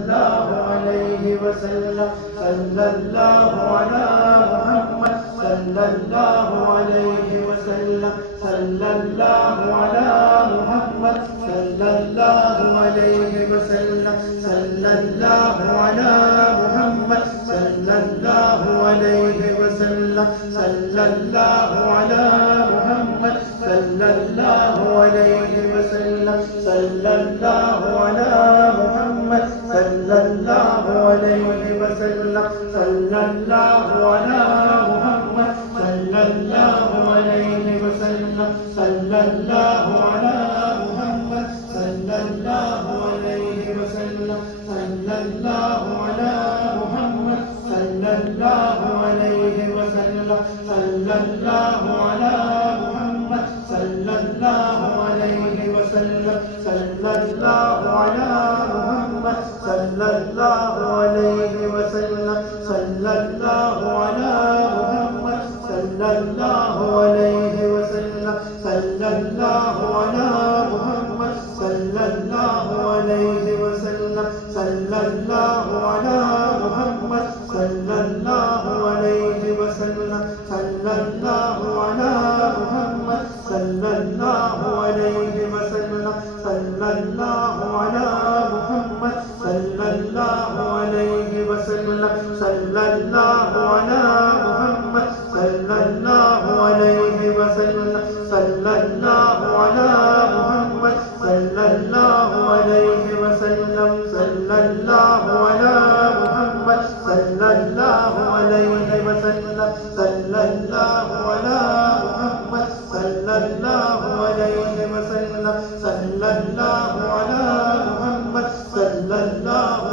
सल्लल्लाहु अलैहि वसल्लम सल्लल्लाहु अला मुहम्मद सल्लल्लाहु अलैहि वसल्लम सल्लल्लाहु अला मुहम्मद सल्लल्लाहु अलैहि वसल्लम सल्लल्लाहु अला मुहम्मद सल्लल्लाहु अलैहि वसल्लम सल्लल्लाहु अला मुहम्मद सल्लल्लाहु अलैहि वसल्लम सल्लल्लाहु अला मुहम्मद सल्लल्लाहु अलैहि वसल्लम सल्लल्लाहु अला मुहम्मद सल्लल्लाहु अलैहि वसल्लम सल्लल्लाहु अला मुहम्मद सल्लल्लाहु अलैहि वसल्लम सल्लल्लाहु अला मुहम्मद सल्लल्लाहु अलैहि वसल्लम सल्लल्लाहु अला मुहम्मद सल्लल्लाहु अलैहि वसल्लम सल्लल्लाहु अला मुहम्मद सल्लल्लाहु अलैहि वसल्लम सल्लल्लाहु अला मुहम्मद सल्लल्लाहु अलैहि वसल्लम सल्लल्लाहु अला मुहम्मद सल्लल्लाहु अलैहि वसल्लम सल्लल्लाहु अला मुहम्मद सल्लल्लाहु अलैहि वसल्लम सल्लल्लाहु अला मुहम्मद सल्लल्लाहु अलैहि वसल्लम सल्लल्लाहु अला मुहम्मद सल्लल्लाहु अलैहि वसल्लम सल्लल्लाहु अला मुहम्मद सल्लल्लाहु अलैहि वसल्लम सल्लल्लाहु अला मुहम्मद सल्लल्लाहु अलैहि वसल्लम सल्लल्लाहु अला मुहम्मद सल्लल्लाहु अलैहि वसल्लम सल्लल्लाहु अला मुहम्मद सल्लल्लाहु अलैहि वसल्लम सल्लल्लाहु अला मुहम्मद सल्लल्लाहु